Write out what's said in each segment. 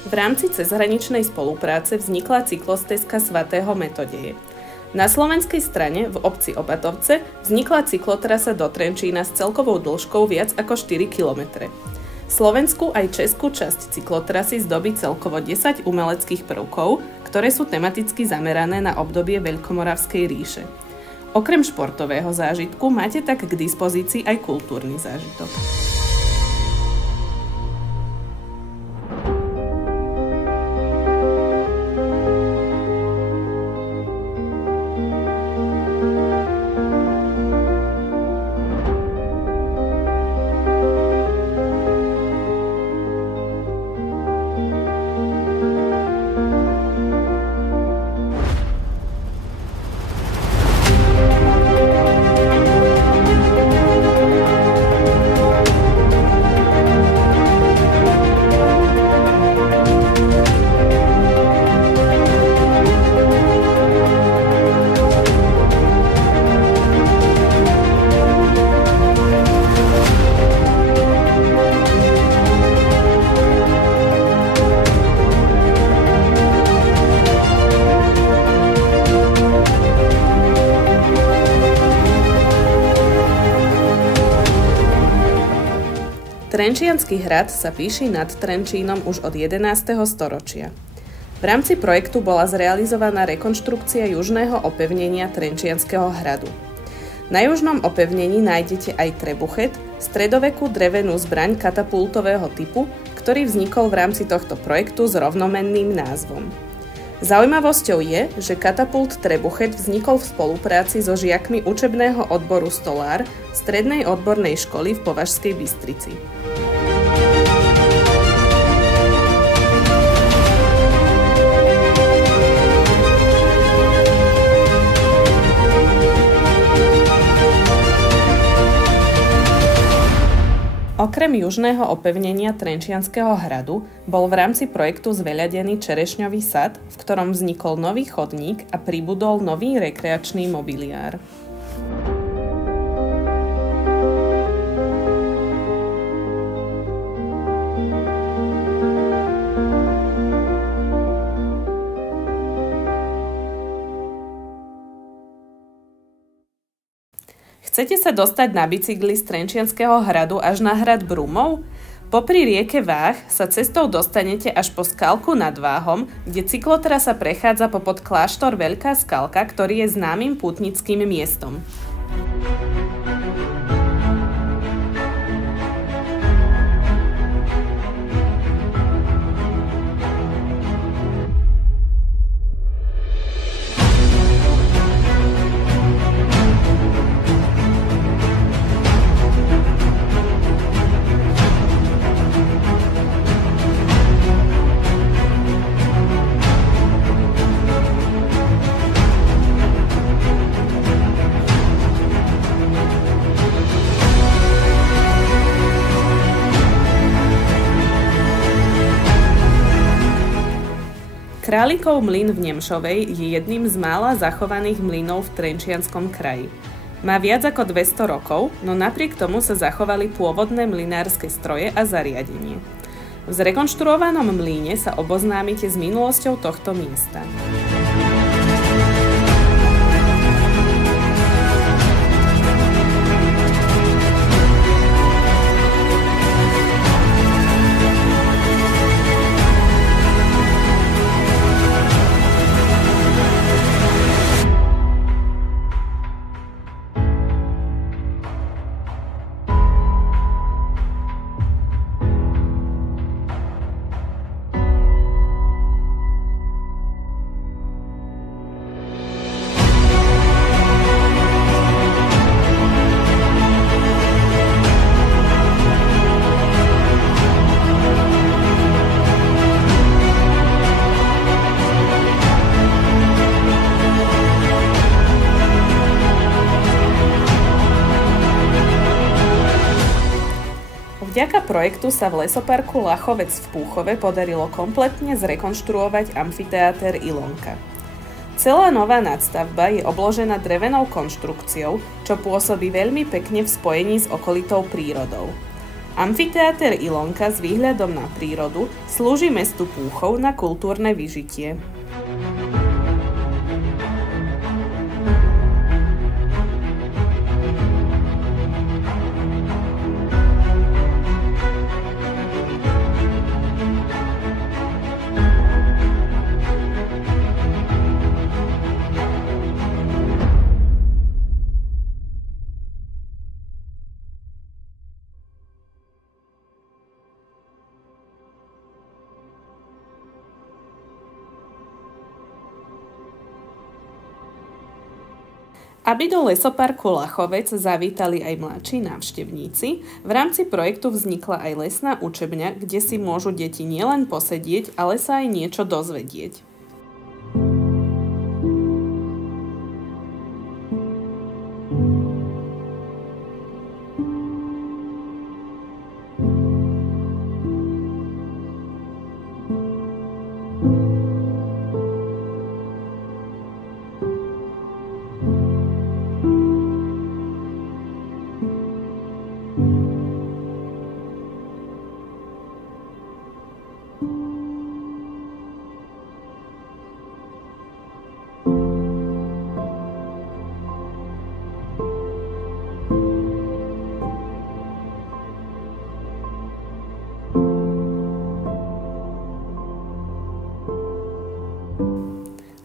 V rámci cezhraničnej spolupráce vznikla cyklostezka svätého Metodeje. Na slovenskej strane v obci Opatovce vznikla cyklotrasa do Trenčína s celkovou dĺžkou viac ako 4 km. Slovenskú aj českú časť cyklotrasy zdobí celkovo 10 umeleckých prvkov, ktoré sú tematicky zamerané na obdobie Veľkomoravskej ríše. Okrem športového zážitku máte tak k dispozícii aj kultúrny zážitok. Trenčiansky hrad sa píši nad Trenčínom už od 11. storočia. V rámci projektu bola zrealizovaná rekonštrukcia južného opevnenia Trenčianskeho hradu. Na južnom opevnení nájdete aj trebuchet, stredovekú drevenú zbraň katapultového typu, ktorý vznikol v rámci tohto projektu s rovnomenným názvom. Zaujímavosťou je, že katapult trebuchet vznikol v spolupráci so žiakmi učebného odboru Stolár Strednej odbornej školy v Považskej Bystrici. Okrem južného opevnenia Trenčianskeho hradu bol v rámci projektu zveľadený čerešňový sad, v ktorom vznikol nový chodník a pribudol nový rekreačný mobiliár. Chcete sa dostať na bicykli z Trenčianskeho hradu až na hrad Brumov? Popri rieke Váh sa cestou dostanete až po Skalku nad Váhom, kde cyklotrasa prechádza popod kláštor Veľká Skalka, ktorý je známym pútnickým miestom. Králikov mlyn v Nemšovej je jedným z mála zachovaných mlynov v Trenčianskom kraji. Má viac ako 200 rokov, no napriek tomu sa zachovali pôvodné mlynárske stroje a zariadenie. V zrekonštruovanom mlyne sa oboznámite s minulosťou tohto miesta. Vďaka projektu sa v lesoparku Lachovec v Púchove podarilo kompletne zrekonštruovať amfiteáter Ilonka. Celá nová nadstavba je obložená drevenou konštrukciou, čo pôsobí veľmi pekne v spojení s okolitou prírodou. Amfiteáter Ilonka s výhľadom na prírodu slúži mestu Púchov na kultúrne vyžitie. Aby do lesoparku Lachovec zavítali aj mladší návštevníci, v rámci projektu vznikla aj lesná učebňa, kde si môžu deti nielen posedieť, ale sa aj niečo dozvedieť.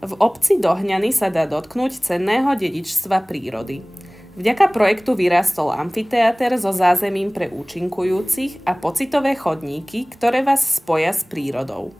V obci Dohňany sa dá dotknúť cenného dedičstva prírody. Vďaka projektu vyrástol amfiteáter so zázemím pre účinkujúcich a pocitové chodníky, ktoré vás spoja s prírodou.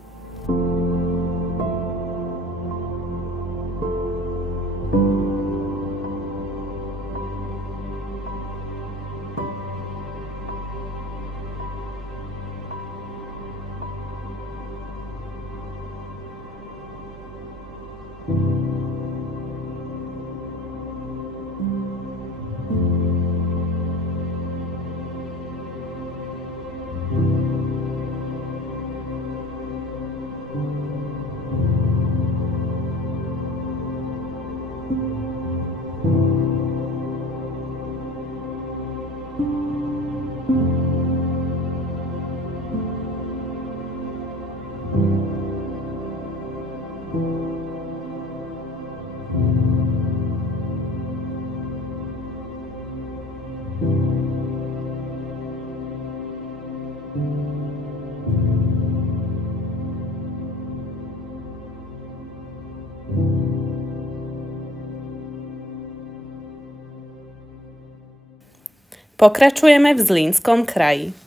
Pokračujeme v Zlínskom kraji.